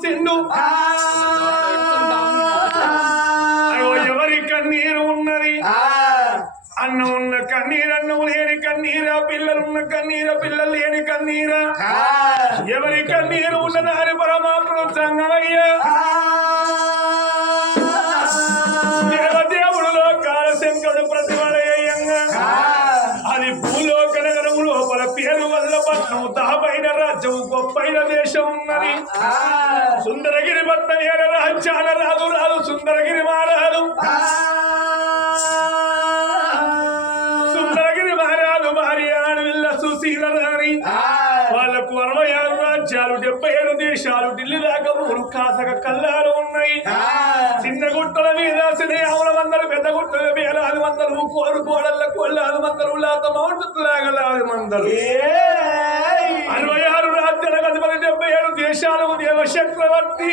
చూసిండు ఎవరి కన్నీరు ఉన్నది అన్నం ఉన్న కన్నీరు అన్నం లేని కన్నీరా పిల్లలున్న కన్నీరా పిల్లలు లేని కన్నీరా ఎవరి కన్నీరు ఉన్నదాని పరమాత్మ సంగమయ్యా దేవదేవుడు లోకాల శంకరుడు ప్రతివలయంగా అది భూలోక నగరము లోపల పేరు వల్ల పట్నం తాపైన రాజ్యం గొప్పైన దేశం ఉన్నది సుందరగిరి పట్నం ఏడ రాజ్యాల రాదు రాదు సుందరగిరి మారాదు సుందరగిరి మారాదు భార్య ఆడవిల్ల సుశీల రాణి వాళ్ళకు 66 రాజ్యాలు 77 దేశాలు ఢిల్లీ దాకా 3 కాసక కల్లాలు ఉన్నాయి చిన్న గుట్టల మీద సినేహముల మందరు పెద్ద గుట్టల మీద 6 మందరు కోరు కోడళ్ళ కొల్లాలు మందరు లాత మౌంట్లాగలాది మందరు 66 రాజ్యాల 77 దేశాలు దేవ చక్రవర్తి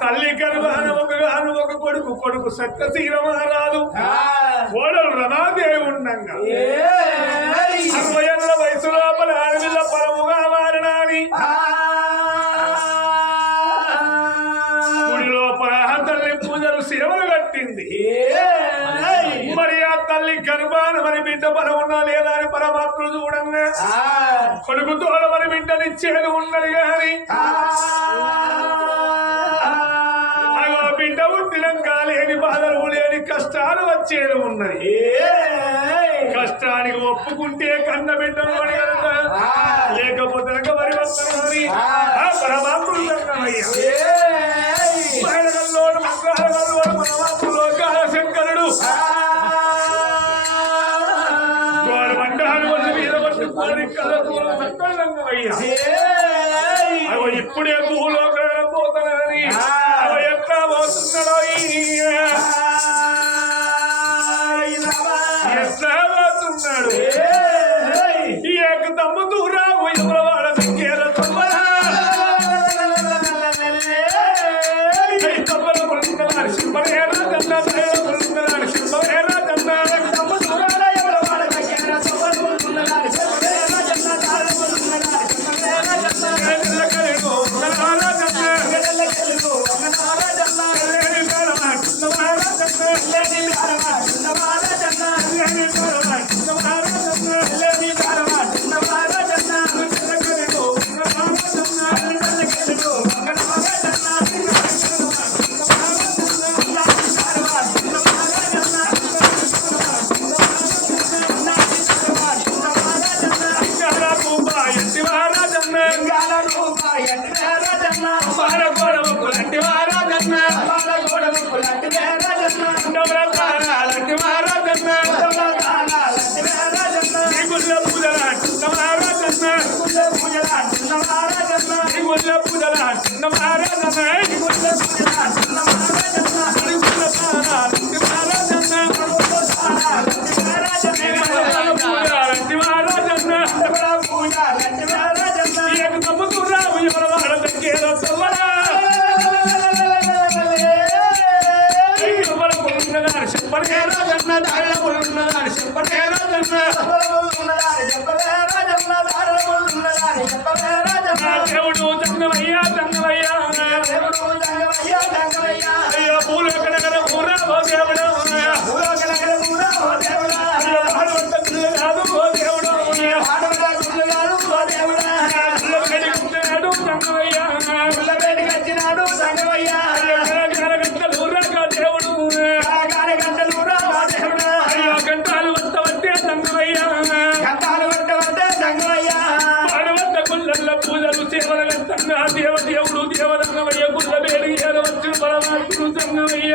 తల్లి గర్భాన ఒక కొడుకు కొడుకు సత్యశీల మహారాజు కోడలు రమాదేవి ఉండంగా 60 ఏళ్ల వయసు లోపల అడవిలో పరముగా మారినాని గుడి లోపల తల్లి పూజలు సేవలు కట్టింది మరి ఆ తల్లి గర్భాన మరి బిడ్డ పరమున్నా లేదా అని పరమాత్ముడు చూడంగా కొడుకు తోడ మరి బిడ్డనిచ్చేది ఉన్నది గాని బిడ్డ పుట్టినాక లేని బాధలు లేని కష్టాలు వచ్చేది ఉన్నది కష్టానికి ఒప్పుకుంటే కన్న బిడ్డను లేకపోతే మరి వస్తామని పరమాత్ముడు పరమాత్ముడు శంకరుడు వాడు మండాలు వచ్చి మీద పట్టుకొని అయ్యా ఇప్పుడే భూలోక పోతానని ఎట్లా పోతున్నాడో ఎట్లా పోతున్నాడు ఈ యొక్క తమ్ము దూరావు ఎవరు వాళ్ళ దగ్గర తమ్మల పడుతున్నారు సింపరేనా కన్నా పడుతున్నారు సింపరేనా కన్నా తమ్ము దూరాల ఎవరు వాళ్ళ దగ్గర దేవుడు జంగమయ్యా జంగమయ్యా అయ్యో భూలోక నగరం పూరా ఓ దేవుడు భూలోక నగరం పూరా ఓ దేవుడు ఆడవంట గుళ్ళు కాదు ఓ దేవుడు ఆడవంట గుళ్ళు కాదు ఓ దేవుడు గుళ్ళబేటికి వచ్చినాడు జంగమయ్యా గుళ్ళబేటికి వచ్చినాడు జంగమయ్యా గంటలు ఊరాక దేవుడు గంటలు ఊరా దేవుడు అయ్యో గంటలు వస్తవట్టే జంగమయ్యా గంటలు వస్తవట్టే జంగమయ్యా గుళ్ళ పూజలు సేవలంతంగా దేవదేవుడు దేవరంగమయ్య గుళ్ళ వేడి ఏదవచ్చు పరమాత్ముడు సంగమయ్య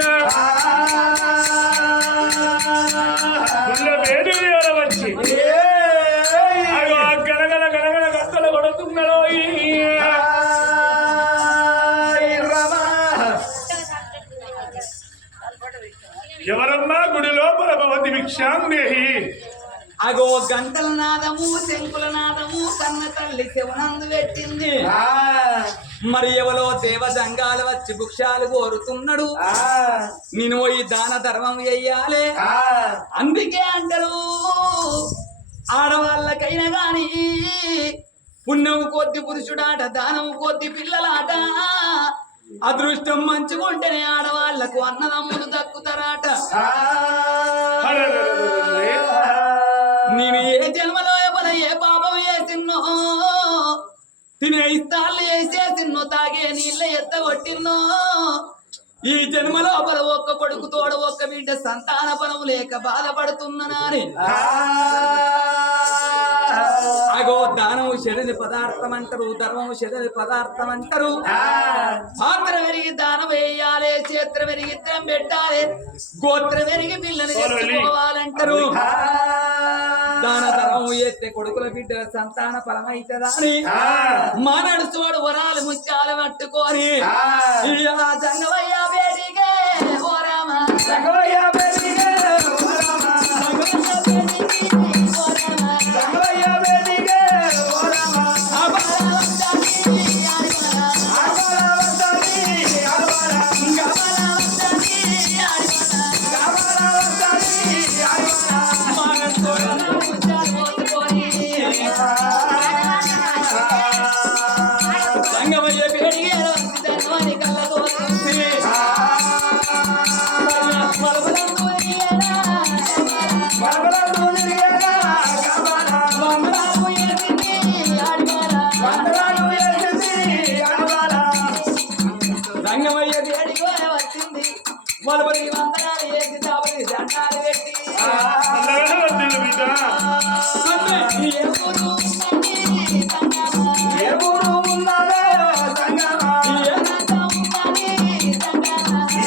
గుళ్ళ వేడి ఏదవచ్చి గలగల గలగల గంటలు కొడుతున్నాడో ఎవరమ్మా గుడి లోపల భవతి భిక్షాందేహి అగో గంటల నాదము శంకుల నాదము కన్న తల్లి శివనందు పెట్టింది మరి ఎవలో దేవజంగాలు వచ్చి భిక్షాలు కోరుతున్నాడు నేను ఈ దాన ధర్మం చెయ్యాలి అందుకే అంటారు ఆడవాళ్ళకైనా గాని పుణ్యం కొద్ది పురుషుడాట దానం కొద్ది పిల్లలాట అదృష్టం మంచిగుంటేనే ఆడవాళ్లకు అన్నదమ్ములు దక్కుతారాట నేను ఏ జన్మలో ఎవర ఏ పాపం చేసిన్నో తినే ఇస్తాళ్ళు వేసేసిన్నో తాగే నీళ్ళ ఎత్తగొట్టిన్నో ఈ జన్మ లోపల ఒక్క కొడుకు తోడ ఒక్క బిడ్డ సంతాన పనము లేక బాధపడుతున్నానని అగో దానము శరీర పదార్థం అంటారు ధర్మము శరీర పదార్థం అంటారు పాత్ర పెరిగి దానం వేయాలి చేత్ర పెరిగి ఇద్దరం పెట్టాలి గోత్ర పెరిగి పిల్లని తెచ్చుకోవాలంటారు దాన ధర్మము చేస్తే కొడుకుల బిడ్డల సంతాన ఫలమైతదా అని మా నడుచువాడు వరాలు ముత్యాలు పట్టుకొని జంగవయ్య బేడిగే ఓ రామ సంగమయ్య బేడిగే ఓ రామ సంగమయ్య బేడిగే ఓ రామ సంగమయ్య బేడిగే ధర్మాన్ని కళ్ళతో రంగమయ్య వేడిగా వచ్చింది మొలబడి వందనాలు వేసి తాపడి దండాలు పెట్టి ఏ ఊరు ఉన్నదో సంగమ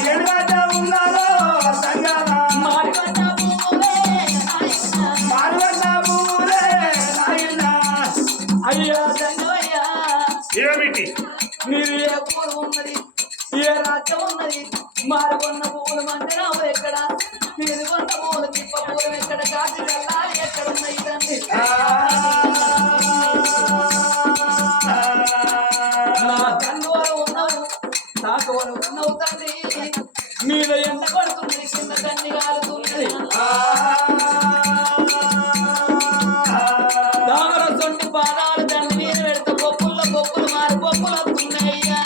ఏ రాజా ఉన్నదో సంగమ మారువన్న భూములే నాయన అయ్యా రంగమయ్య ఏమిటి మీరు ఏ ఊరు ఉన్నది ఏ రాజ్యం ఉన్నది మారుకొన్న పువ్వులు మందిరాలు ఎక్కడ మీరు కొన్న పువ్వులు తిప్ప పూలం ఎక్కడ కాచి వెళ్ళాలి ఎక్కడ ఉన్నాయి తండ్రి నా తండ్రి ఉన్నావు నాకు ఉన్నావు తండ్రి మీద ఎండ పడుతున్నది కింద కన్ని కాలుతున్నది దామర సొంటి పాదాలు తండ్రి మీద పెడితే పప్పుల్లో పప్పులు మారి పప్పులు వస్తున్నాయ్యా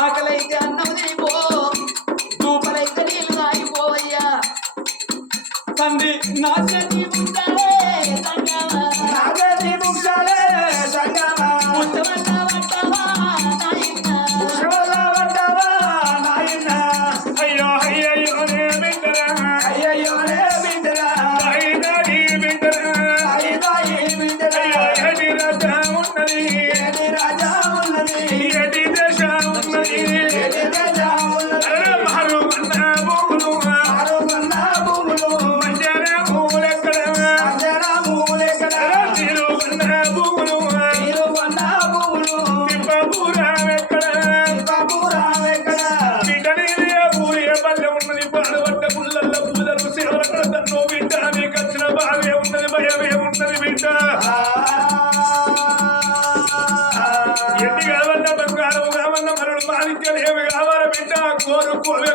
ఆకలైతే అన్నం తినిపో దూపలైతే నీళ్ళు తాగిపోవయ్యా తండ్రి నా చేతి ఉంటాలే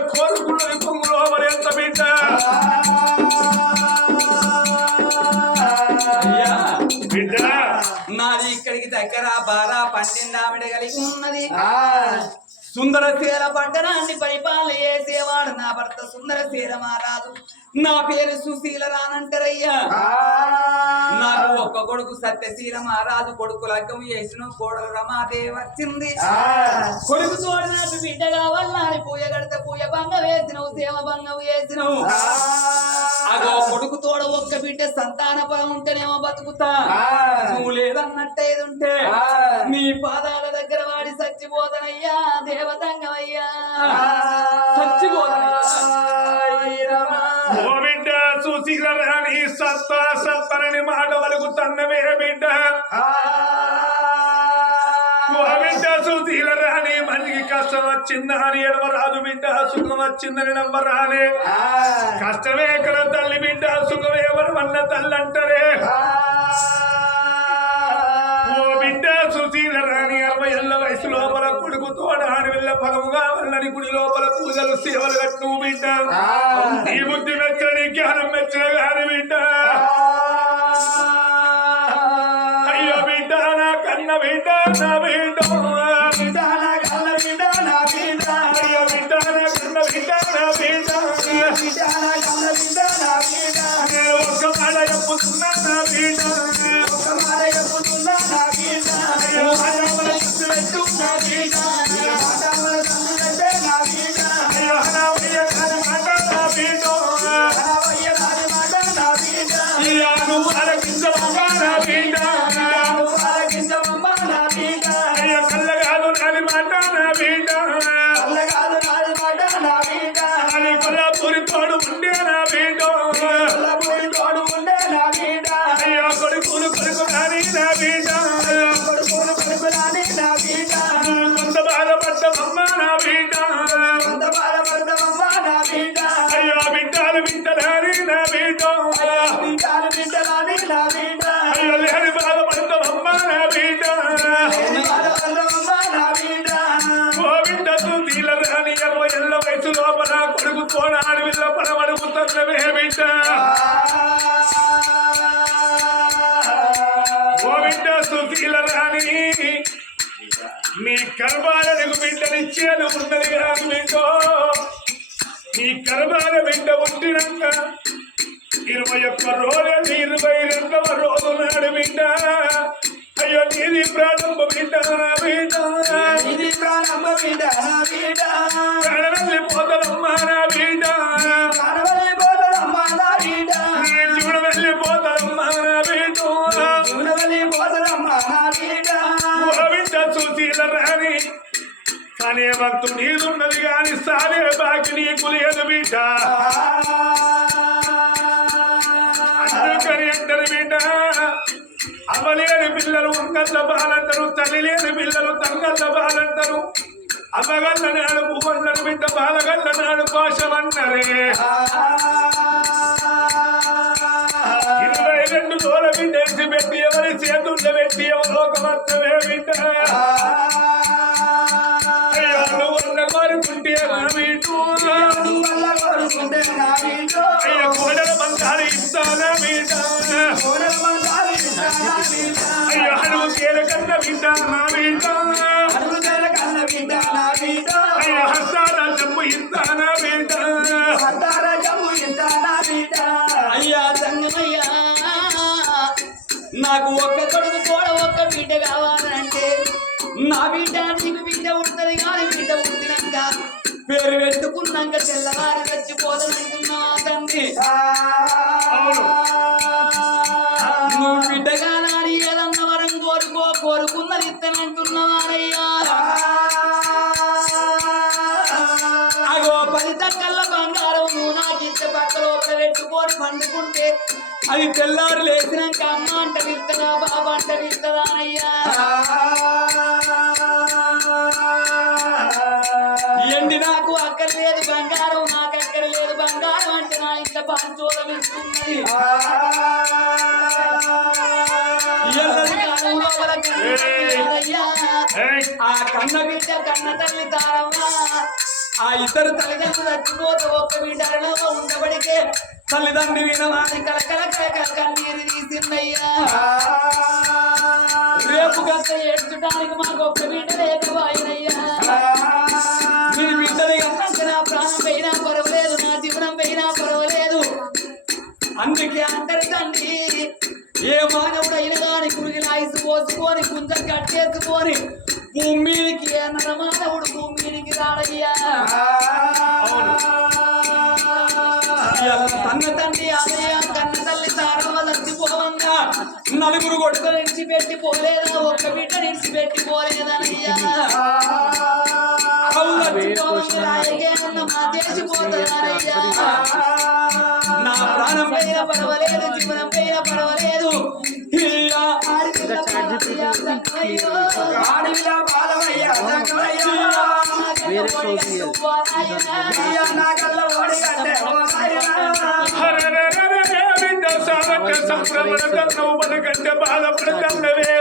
కోరుకున్నది పొంగులో ఎంత బిడ్డ బిడ్డ నాది ఇక్కడికి దగ్గర బారా 12 ఆవిడ కలిగి ఉన్నది సుందరశీల పట్టణాన్ని పరిపాలన చేసేవాడు నా భర్త సుందరశీల మహారాజు నా పేరు సుశీల రానంటారయ్యా నాకు ఒక్క కొడుకు సత్యశీల మహారాజు కొడుకు లగ్గం చేసిన కోడలు రమాదేవి వచ్చింది కొడుకు చూడనట్టు బిడ్డ కావాలని పూయ కడితే పూయ భంగ వేసినవు సేవ భంగం వేసినవు అగో కొడుకు తోడ ఒక్క బిడ్డ సంతాన పరం ఉంటేనేమో బతుకుతా నువ్వు లేదన్నట్టేది ఉంటే నీ పాదాల దగ్గర వాడి చచ్చిపోతానయ్యా దేవతంగమయ్యా చచ్చిపోతానయ్యా బిడ్డ సుశీల రాణి సత్తనని మాట వరకు తన్నవే బిడ్డ బిడ్డ సుశీల రాణి మనిషికి కష్టం వచ్చిందా అని ఎడవరాదు బిడ్డ సుఖం వచ్చిందని నవ్వరాలే కష్టమే కదా తల్లి బిడ్డ సుఖమే ఎవరు వల్ల తల్లి అంటారే ఓ బిడ్డ సుశీల రాణి 60 ఏళ్ల వయసు లోపల కొడుకుతో ఆడవిల్ల ఫలముగా వల్లని గుడి లోపల పూజలు సేవలు కట్టు బిడ్డ నీ బుద్ధి మెచ్చని జ్ఞానం మెచ్చిన గాని బిడ్డ అయ్యో బిడ్డ నా కన్న బిడ్డ నా బిడ్డ బిడ్డ నా కన్న బిడ్డ నా బిడ్డ అయ్యో బిడ్డ నా కన్న బిడ్డ నా బిడ్డ బిడ్డ నా కన్న బిడ్డ నా బిడ్డ నేను ఒక్క మాట చెప్పుతున్నా నా బిడ్డ ఒక్క మాట చెప్పుతున్నా నా బిడ్డ అయ్యో ఆడవల పెట్టు నా బిడ్డ ఆడవల సంగతే నా బిడ్డ అయ్యో హనవయ్య కాని మాట నా బిడ్డ హనవయ్య కాని మాట నా బిడ్డ అయ్యో నువ్వు ఆలకించవమ్మా నా బిడ్డ నువ్వు ఆలకించవమ్మా నా బిడ్డ అయ్యో కళ్ళగాదు నాది మాట నా బిడ్డ కళ్ళగాదు నాది మాట నా బిడ్డ అని కొల్లాపూరి తోడు ఉండే నా బిడ్డ కొల్లాపూరి తోడు ఉండే నా బిడ్డ అయ్యో కొడుకులు కొడుకు నాని నా బిడ్డ కొడుకులు కొడుకు నాని నా బిడ్డ కొంత బాధపడ్డవమ్మా నా బిడ్డ కొంత బాధపడ్డవమ్మా నా బిడ్డ అయ్యో బిడ్డలు బిడ్డలాని నా బిడ్డ బిడ్డలు బిడ్డలాని నా బిడ్డ అయ్యో లేని బాధపడ్డవమ్మా నా బిడ్డ బాధపడ్డవమ్మా నా బిడ్డ ఓ బిడ్డ సుశీల రాణి 60 ఏళ్ల వయసు లోపల కొడుకు తోడాడు విల్ల పడవడుకుతున్నవే బిడ్డ ఓ బిడ్డ సుశీల రాణి నీ గర్భాలకు బిడ్డనిచ్చేది ఉన్నది కాదు బిడ్డ నీ గర్భాల బిడ్డ పుట్టినాక 21 రోజులు 22వ రోజు నాడు బిడ్డ అయ్యో నీది ప్రారంభ బిడ్డ నా బిడ్డ నీది ప్రారంభ బిడ్డ నా బిడ్డ వెళ్ళిపోతాడమ్మా నా బిడ్డ వెళ్ళిపోతాడమ్మా నా బిడ్డ నీ జీవన వెళ్ళిపోతాడమ్మా నా బిడ్డ జీవన వెళ్ళిపోతాడమ్మా నా బిడ్డ ఓ బిడ్డ సుశీల రాణి కానీ భక్తు నీదున్నది కాని సారే బాకి నీకు లేదు బిడ్డ అందుకని అంటారు బిడ్డ అవ్వలేని పిల్లలు ఉంగళ్ళ బాలంటారు తల్లి లేని పిల్లలు తంగళ్ళ బాలంటారు అమ్మగల్ల నాడు పువ్వన్నారు బిడ్డ బాలగల్ల నాడు కోశమన్నరే 22 రోజుల బిడ్డ ఎత్తి పెట్టి ఎవరి చేతుల్లో పెట్టి ఎవరో ఒక మొత్తమే బిడ్డ అయ్యో నువ్వు వల్ల కోరుకుంటే నా బిడ్డ అయ్యో కోడల మందాలు ఇస్తానా బిడ్డ అయ్యో అడుగు తేల కన్న బిడ్డ నా బిడ్డ అయ్యో హస్తాల జమ్ము ఇస్తానా బిడ్డ అయ్యా తంగమయ్యా నాకు ఒక్క కొడుకు కూడా ఒక్క బిడ్డ కావాలంటే నా బిడ్డ నీకు బిడ్డ ఉంటది కానీ బిడ్డ ఉంటున్నాక పేరు పెట్టుకున్నాక తెల్లవారి చచ్చిపోదనుకున్నా తండ్రి నువ్వు బిడ్డ కాదని ఏదన్న వరం కోరుకున్నది ఇస్తానంటున్నావారయ్యా అగో 10 తక్కల బంగారం నువ్వు నాకు ఇచ్చే పక్క లోపల పెట్టుకొని పండుకుంటే అది తెల్లారు లేచినాక అమ్మ అంట విత్తదా బాబా అంట విత్తదా అయ్యా ఎండి నాకు అక్కడ లేదు బంగారం నాకు అక్కడ లేదు బంగారం అంటే నా ఇంట్లో పంచోళం ఇస్తున్నది ఆ కన్న బిడ్డ కన్న తల్లి తారమ్మా ఆ ఇద్దరు తల్లిదండ్రులు చచ్చిపోతే ఒక్క బిడ్డలో ఉండబడికే తల్లిదండ్రి వినవాని కలకల కలకల కన్నీరు తీసిందయ్యా రేపు గంట ఏడ్చడానికి మాకు ఒక్క బిడ్డ లేకపోయినయ్యా మీ బిడ్డని అన్నాక నా ప్రాణం పోయినా పర్వాలేదు నా జీవనం పోయినా పర్వాలేదు అందుకే అంటారు తండ్రి ఏ మానవుడు అయిన కానీ కురిగిన ఐసు పోసుకొని కొంచెం కట్టేసుకొని భూమికి ఏ నరమానవుడు భూమికి రాడయ్యా కన్న తండ్రి అదయ కన్న తల్లి తారవ చచ్చిపోవంగా నలుగురు కొడుకు నిడిచిపెట్టి పోలేదా ఒక్క బిడ్డ నిడిచిపెట్టి పోలేదనయ్యా నా ప్రాణం పైన పర్వాలేదు జీవనం పైన పర్వాలేదు బిడ్డ సాధక సంభ్రమణ కంటే బాధపడతాండవే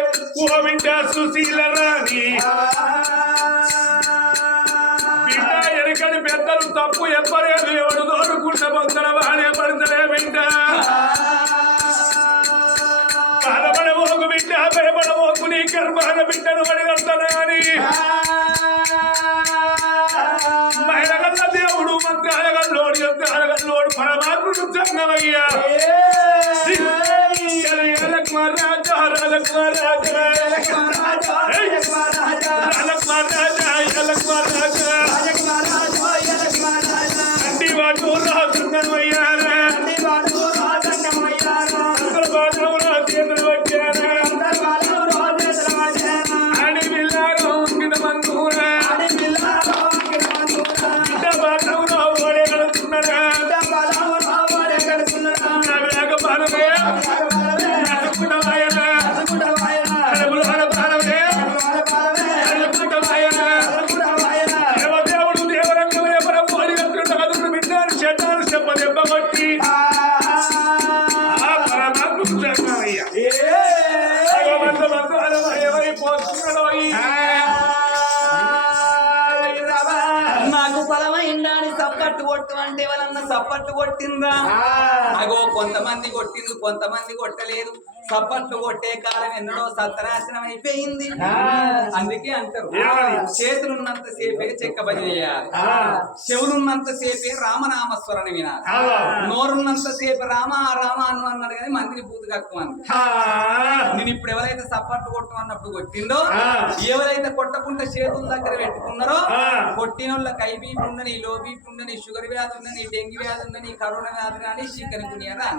ఓ బిడ్డ సుశీల రాణి బిడ్డ ఎనకని పెద్దలు తప్పు ఎవ్వలేదు ఎవడు దోడుకుంటే బొందల బాడే పడతలే బిడ్డ బాధపడబోకు బిడ్డ భయపడబోకు నీ కర్మాన బిడ్డను పడిగలుగుతానా అని మహిళగల్ల దేవుడు మంత్రాలగల్లోడు యుద్ధాలగల్లోడు పరమాత్ముడు సంగమయ్యా నాకు ఫలమైందని సప్పట్టు కొట్టు అంటే వాళ్ళన్న సప్పట్టు కొట్టిందా అగో కొంతమంది కొట్టింది కొంతమంది కొట్టలేదు సప్పట్లు కొట్టే కాలం ఎన్నడో సత్యనాశనం అయిపోయింది అందుకే అంటారు చేతులున్నంత సేపే చెక్క పని చేయాలి చెవులున్నంత సేపే రామనామస్వరణ వినాలి నోరున్నంత సేపు రామ రామ అను అన్నాడు కానీ మందిని పూర్తి కక్కుమంది నేను ఇప్పుడు ఎవరైతే సప్పట్లు కొట్టు అన్నప్పుడు కొట్టిందో ఎవరైతే కొట్టకుండా చేతుల దగ్గర పెట్టుకున్నారో కొట్టిన వాళ్ళకి ఐబీపీ ఉండని లో బీపీ ఉండని షుగర్ వ్యాధి ఉండని డెంగ్యూ వ్యాధి ఉండని కరోనా వ్యాధి కానీ చికెన్ గునియా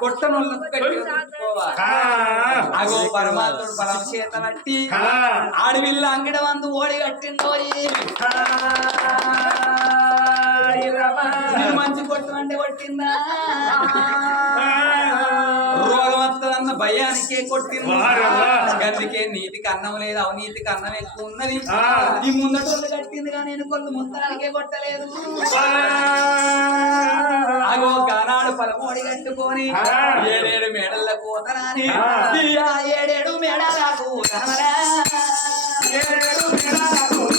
కొట్టని వాళ్ళకు అగో పరమాత్ముడు పరమ చేత బట్టి ఆడవిల్ల అంగిడ వందు ఓడి కట్టిందో మంచి కొట్టు అంటే కొట్టిందా రోగం వస్తుందన్న భయానికే కొట్టింది అందుకే నీతికి అన్నం లేదు అవినీతికి అన్నం ఎక్కువ ఉన్నది ఈ ముందటోళ్ళు కట్టింది కానీ నేను కొంత ముత్తరానికే కొట్టలేదు అగో గానాడు పలమోడి కట్టుకొని ఏడేడు మేడల కోతరాని ఏడేడు మేడలకు ఏడేడు మేడలకు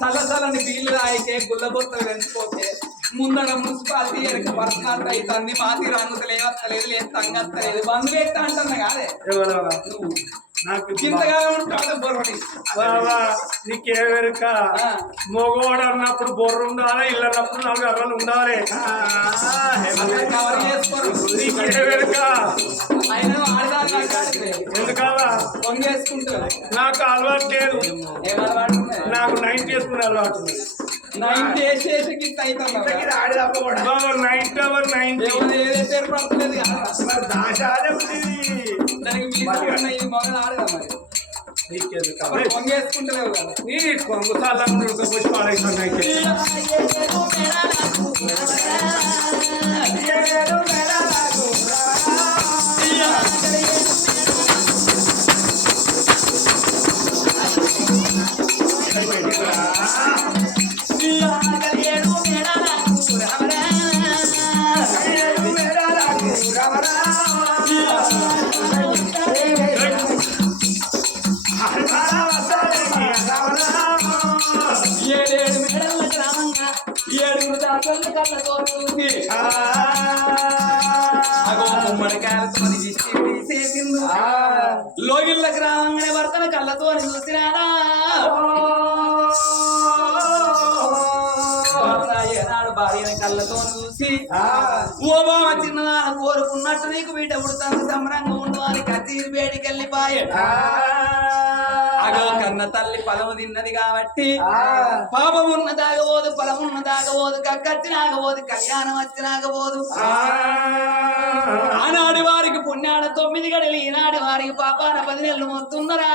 తలసలని వీళ్ళు రాయికే గుల్లబొత్తలు పెంచుకోతే ముందర మున్సిపాలిటీ వెనక పర్సనాలిటీ అయితే అన్ని మాతి రంగుతలేదు వస్తలేదు లేదు తంగత్తలేదు బంధు పెట్టా అంటున్నా కాదే నాకు కిందగా ఉంటాడు బొర్రని నీకేమెరుక మగవాడు అన్నప్పుడు బొర్ర ఉండాలి ఇల్లు అన్నప్పుడు 4 అర్రలు ఉండాలి కవర్ చేసుకోరు నీకేమెరుక ఎందుకలా పొంగేసుకుంటారు నాకు అలవాటు లేదు ఏమలవాటు నాకు 90 చేసుకునే అలవాటు 90 వేసేసి బాబా 90 ఏదైతే పడతలేదు దానికి మొగలు ఆడదా మరి పొంగేసుకుంటలేవు కదా నీ కొంగు చాలా పుష్ప పాడైతుంది లోగిళ్ళ గ్రామంగానే భర్తన కళ్ళతో చూసినారా ఏనాడు భార్యని కళ్ళతో చూసి ఓ బావ చిన్నదాన కోరుకున్నట్టు నీకు వీట పుడతాను సంబరంగా ఉండు అని కత్తిరి వేడికెళ్ళిపాయ అగో కన్న తల్లి పొలము తిన్నది కాబట్టి పాపం ఉన్న దాగబోదు పొలం ఉన్న దాగబోదు కక్కచ్చి నాగబోదు కళ్యాణం వచ్చి నాగబోదు ఆనాడు వారికి పుణ్యాన 9 గడలు ఈనాడు వారికి పాపాన 10 నెలలు మోస్తున్నారా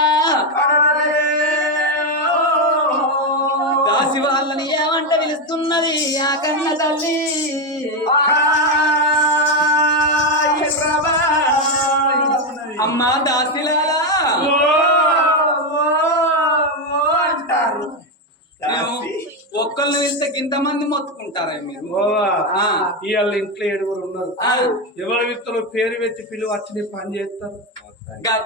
దాసి వాళ్ళని ఏమంట పిలుస్తున్నది ఆ కన్న తల్లి అమ్మా దాసిలాలా ఒక్కళ్ళు వెళ్తే ఇంతమంది మొత్తుకుంటారా మీరు ఇవాళ ఇంట్లో 7 ఉన్నారు ఎవరు విత్తలో పేరు పెట్టి పిల్లలు వచ్చి పని చేస్తారు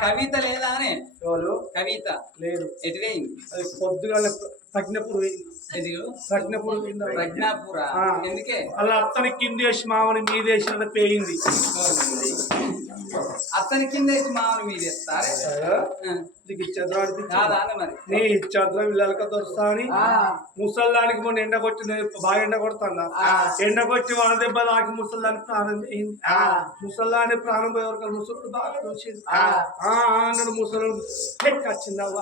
కవిత లేదా అనే ఎవరు కవిత లేదు ఎటువైంది అది పొద్దుగా ప్రజ్ఞపూర్ ప్రజ్ఞాపుర ఎందుకే అలా అత్తని కిందేసి మామని మీదేసిన పేయింది అతని కింద వేసి మామూలు మీద ఇస్తారే కాదా మరి నీ చదువు వీళ్ళక దొరుకుతా అని ముసల్దానికి మొన్న ఎండ కొట్టింది బాగా ఎండ కొడుతున్నా ఎండ కొట్టి వాళ్ళ దెబ్బ దాకి ముసల్దానికి ప్రాణం చేయింది ముసల్దాని ప్రాణం పోయేవరకు ముసలు బాగా వచ్చింది అన్నాడు ముసలు టెక్ వచ్చింది అవ్వ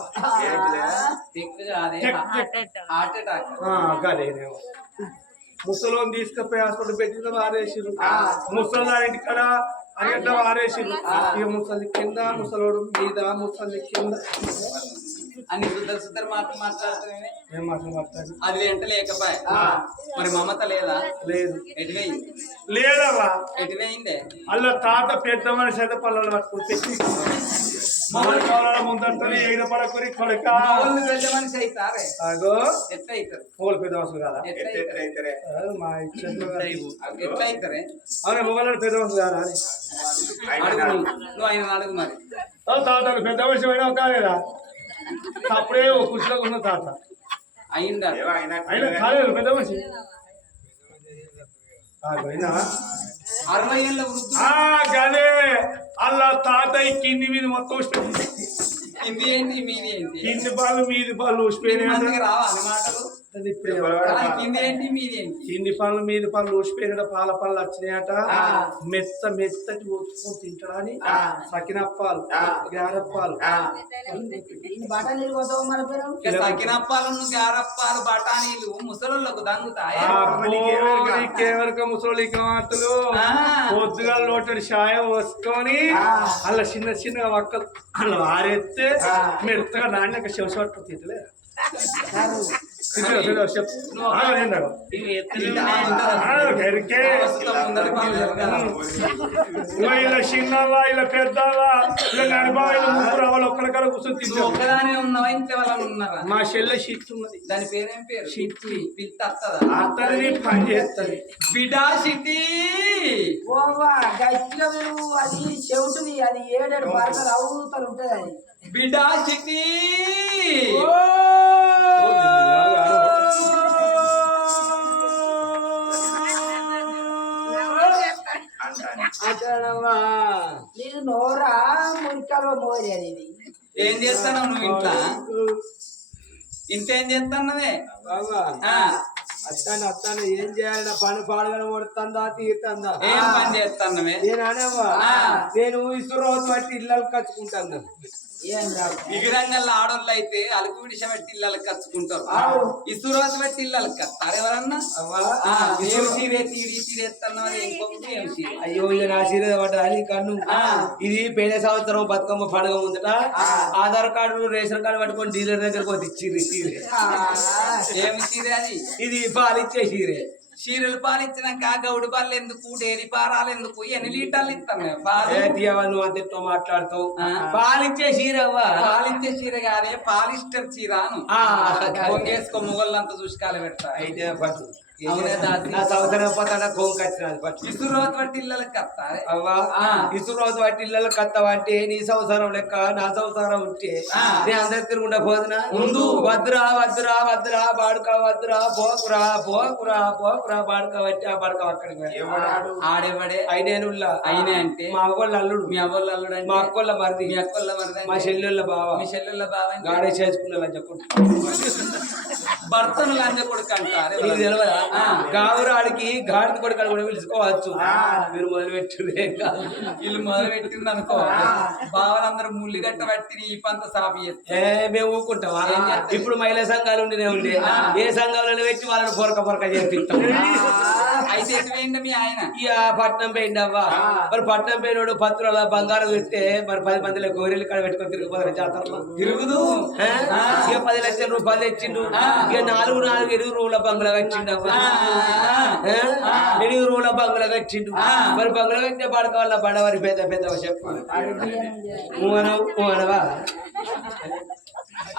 హార్ట్ అటాక్ అదేనేమో ముసలోని తీసుకుపోయి హాస్పిటల్ పెట్టిన వారేసిరు ముసల్దా ఇంటికాడ అయ్యట్లా వారేసిరు ఇక ముసలి కింద ముసలోడు మీద ముసలి కింద అన్ని సుద్దరు మాటలు మాట్లాడుతున్నాయి ఏం మాట్లాడతాను అది ఎంట లేకపోయా మరి మమత లేదా లేదు ఎటువైంది లేదవ్వా ఎటువైందే అల్ల తాత పెద్ద మనిషి అయితే పల్లెలు పట్టుకుని పెట్టి మొదలు కావాల ముందంటే ఎగిన పడకొని కొడుక పెద్ద మనిషి అవుతారే అగో ఎట్లా అవుతారు మొగలు పెద్ద మనుషులు కదా మా ఎట్లా అవుతారే అవునే మొగలు పెద్ద మనుషులు కదా నువ్వు ఆయన అడుగు మరి తాత పెద్ద మనిషి అయినా కాలేదా అప్పుడే కుర్చీలో ఉన్న తాత అయిందా అయినా కాలేదు పెద్ద మనిషి అయినా 60 ఏళ్ళ వృద్ధుడు గదే అలా తాతయ్య కింది మీద మొత్తం కింది ఏంటి మీది ఏంటి కింది పాలు మీది పాలు ఊసిపోయినాయి రావా అన్న మాటలు కింది ఏంటి మీది ఏంటి కింది పళ్ళు మీది పళ్ళు ఊసిపోయినట పాల పళ్ళు వచ్చినాయట మెత్తటి ఊసుకొని తింటాడని సకినప్పాలు గారప్పాలు సకినప్పాలను గారప్పాలు బఠానీలు ముసలోళ్ళకు దంగుతాయి ముసలికి మాటలు పొద్దుగా లోటడి షాయ పోసుకొని అలా చిన్న చిన్నగా వక్కలు అలా వారెత్తే మెత్తగా నాణ్యక శివశట్టు తిట్టలే ఇలా చిన్నవా ఇలా పెద్దవా ఇలా నడిపా ఇలా ముగ్గురు వాళ్ళు ఒక్కరికర కూర్చొని తింటారు ఒక్కదానే ఉన్నావా ఇంట్లో వాళ్ళని ఉన్నారా మా చెల్లె షిట్ ఉన్నది దాని పేరేం పేరు షిట్టి పిత్త అత్తది పని చేస్తుంది బిడా షిట్టి అది చెవుటుది అది 7 బాగా అవుతారు ఉంటది అది బిడా షిట్టి నేను నోరా మురికాలో మోరి అనేది ఏం చేస్తాను నువ్వు ఇంట్లో ఏం చేస్తాన్నదే అత్తాను ఏం చేయాలి పని పాడగల పడుతుందా తీరుతుందా ఏం పని చేస్తాన్నవే నేను అనేవా నేను ఇసు రోజు బట్టి ఇళ్ళకి కచ్చుకుంటాను విగ్రహంగా ఆడోళ్ళు అయితే అలుకు విడిచబెట్టి ఇళ్ళకి కచ్చుకుంటారు ఇసురోజు పెట్టి ఇళ్ళకి కత్తారు ఎవరన్నా అయ్యో ఇది నా సీర పడ్డది కన్ను ఇది పోయిన సంవత్సరం బతుకమ్మ పండుగ ముందట ఆధార్ కార్డు రేషన్ కార్డు పట్టుకొని డీలర్ దగ్గరకు పోతే ఇచ్చిర్రు సీరే ఏమి చీరే అది ఇది పాలిచ్చే సీరే చీరలు పాలిచ్చినాక గౌడి పాలు ఎందుకు డైరీ పారాలు ఎందుకు ఎన్ని లీటర్లు ఇస్తాను నువ్వు అంతతో మాట్లాడుతావు పాలిచ్చే చీరవ్వా పాలిచ్చే చీర కాదే పాలిస్టర్ చీరాను కొంగేసుకో మొగళ్ళంతా చూసుకోవాలి పెడతా అయితే సంవత్సరం పోతాడా ఇసురోజు బట్టి ఇళ్ళకి కత్తారే అవ్వా ఇసురోజు బట్టి ఇళ్ళకి కత్తావంటే నీ సంవత్సరం లెక్క నా సంవత్సరం ఉంటే నేను అందరి తిరుగుండా పోదునా ముందు వద్దురా వద్దురా వద్దురా బాడుక వద్దురా పోకురా పోకురా పోకురా బాడుక బట్టి ఆ బాడుక అక్కడికి ఆడేవాడే అయినేనుల్లా అయినా అంటే మా అవ్వళ్ళ అల్లుడు మీ అవ్వళ్ళ అల్లుడు మా అక్కోళ్ళ మరిది మీ అక్కోళ్ళ మరిది మా చెల్లెళ్ళ బావ మీ చెల్లెళ్ళ బావ గాడే చేసుకున్నా చెప్పండి భర్తను లంచకుండా కొడుకు అంటారు నీకు తెలియదా గావురాడికి గాడిద కొడుకు అని కూడా పిలుచుకోవచ్చు మీరు మొదలు పెట్టుడే కాదు వీళ్ళు మొదలు పెట్టింది అనుకో బావలందరూ ముళ్ళు గట్ట పట్టి ఈ పంత సాపి ఏ మేము ఊరుకుంటావా ఇప్పుడు మహిళా సంఘాలు ఉండినే ఉండే ఏ సంఘాలను పెట్టి వాళ్ళని పొరక చేపిస్తాం అయితే ఎటువేయండి మీ ఆయన ఇక పట్నం పోయింది అవ్వా మరి పట్నం పోయినోడు పత్రుల బంగారం ఇస్తే మరి 10 మందిలో గోరెలు కాడ పెట్టుకొని తిరిగిపోతారు జాతరలో తిరుగుదు ఇక 10 లక్షల రూపాయలు తెచ్చిండు ఇక 4 రూల బంగులా కట్టిండు అవ్వా 8 రూల బంగులా కట్టిండు మరి బంగులా కట్టిన పడక వల్ల బండవారి పెద్ద చెప్పాలి అనవా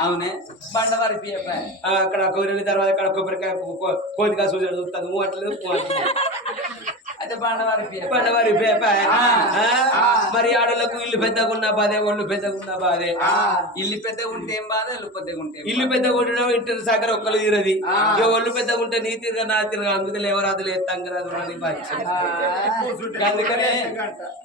అవునే బండవారి పియ్యపాయ అక్కడ గొర్రెల తర్వాత అక్కడ కొబ్బరికాయ కోతిగా సూచన చూస్తుంది అట్లేదు అయితే బండవారి పియ్య బండవారి పేపాయ మరి ఆడలకు ఇల్లు పెద్దగా ఉన్న బాధే ఒళ్ళు పెద్దగా ఉన్న బాధే ఇల్లు పెద్దగా ఉంటే ఏం బాధ ఇల్లు పెద్దగా ఉంటే ఇల్లు పెద్దగా ఉండడం ఇంటి సగర ఒక్కలు తీరది ఇక ఒళ్ళు పెద్దగా ఉంటే నీ తిరగ నా తిరగ అందుకలు ఎవరాదు లేదు తంగరాదు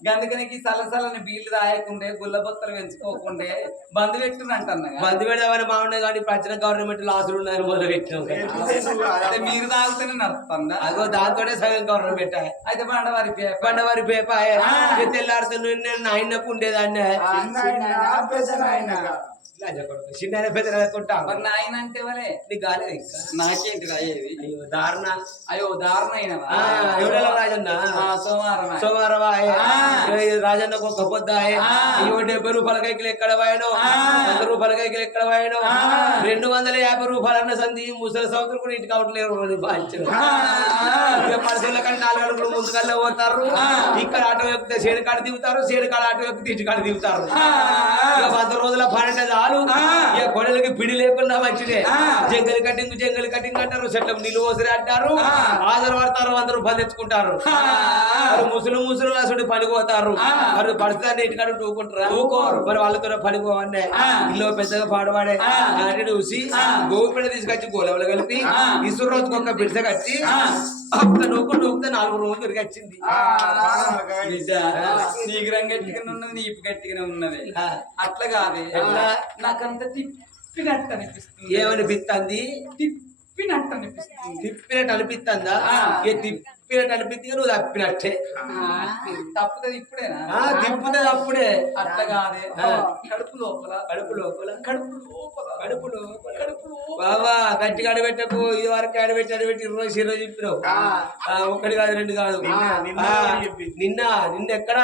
గందుకనే సలసలని బీళ్లు రాయకుండే గుల్ల బొత్తలు పెంచుకోకుండే బంధు పెట్టునంటన్నా బంధు పెడదామని బాగుండే కానీ ప్రచన గవర్నమెంట్ లాసులు ఉన్నాయని మొదలు పెట్టినాం మీరు తాగుతూనే నడుతుందా అగో దాంతోనే సగం గవర్నమెంట్ అయితే బండవారి పేపాయ తెల్లారుతో నేను ఆయనకు ఉండేదాన్ని చిన్న పెద్ద మరి నాయన అంటే వరే నీకు కాలేదు ఇంకా నాకేంటి అయ్యేది దారుణ అయ్యో దారుణ ఎవడెలా రాజన్న సోమవారం రాజన్నకు ఒక పొద్దు 70 రూపాయల కైకిలు ఎక్కడ పోయాను 100 రూపాయల కైకిలు ఎక్కడ పోయాను 250 రూపాయలన్న సంధి ముసలి సంవత్సరం కూడా ఇంటికి అవట్లేదు పరిశీల కానీ 4 అడుగులు ముందుకల్లా పోతారు ఇక్కడ ఆటో ఎక్కితే చేడు కాడ దిగుతారు చేడు కాడ ఆటో ఎక్కితే ఇంటి కాడ దిగుతారు 100 రోజుల పన్నెండు చాలు ఇక కొడలకి పిడి లేకుండా మంచిదే జంగలి కటింగ్ అంటారు చెట్లకు నీళ్ళు పోసరి అంటారు ఆధార పడతారు 100 రూపాయలు తెచ్చుకుంటారు ముసులు అసలు పనిపోతారు మరి పరిస్థితి ఇంటికాడ ఊకుంటారు మరి వాళ్ళతో పనిపోవన్నే ఇల్లు పెద్దగా పాడవాడే అంటే చూసి గోపిడ తీసుకొచ్చి గోలవలు కలిపి ఇసురు రోజుకి ఒక బిడ్డ కట్టి నూకుతే 4 రోజులు తిరిగి వచ్చింది నీకు రంగు గట్టిగానే ఉన్నది నీపు గట్టిగానే ఉన్నది అట్లా కాదే నాకంత తిప్పినట్టు అనిపిస్తుంది ఏమనిపిస్తుంది తిప్పినట్టు అనిపిస్తుంది తిప్పినట్టు అనిపిస్తుందా తిప్పినట్టు అనిపిస్తే నువ్వు తప్పినట్టే తప్పుతుంది ఇప్పుడేనా తిప్పుతుంది అప్పుడే అట్లా కాదే కడుపు లోపల బాబా గట్టిగా అడబెట్టకు ఇది వరకు అడబెట్టి 20 చెప్పినావు ఒకటి కాదు 2 కాదు నిన్న ఎక్కడ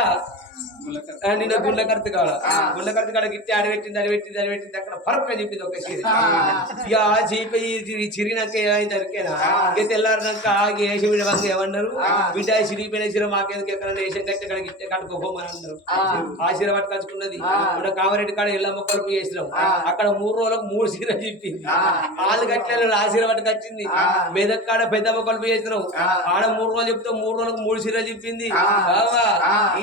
నిన్న గుండెకర్తి కాడ గిట్టి అడబెట్టింది అక్కడ ఫరక్ అని చెప్పింది ఒక చీర ఇక చీపోయి చిరినాక ఏమైంది అరికేనా ఇక తెల్లారినాక వేసి విడవంగ ఏమన్నారు బిడ్డ చిరిగిపోయిన చీర మాకేందుకు ఎక్కడ వేసం కట్టి అక్కడ గిట్టే కట్టుకోమని అన్నారు ఆ చీర పట్టుకొచ్చుకున్నది ఇప్పుడు కామరెడ్డి కాడ ఇళ్ళమ్మ కొలుపు చేసినాం అక్కడ 3 రోజులకు 3 చీర చెప్పింది వాళ్ళు కట్టిన ఆ చీర పట్టుకొచ్చింది మెదక్ కాడ పెద్దమ్మ కొలుపు చేసినాం ఆడ 3 రోజులు చెప్తే 3 రోజులకు 3 చీర చెప్పింది బాబా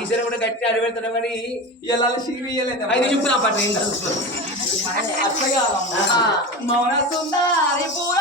ఈ చీర కూడా గట్టి అడబెడతాడు కానీ ఇలా చీర ఇయ్యలేదు అయితే చెప్పున్నా పట్ల అట్లా కాదమ్మా మౌన సుందరి పూల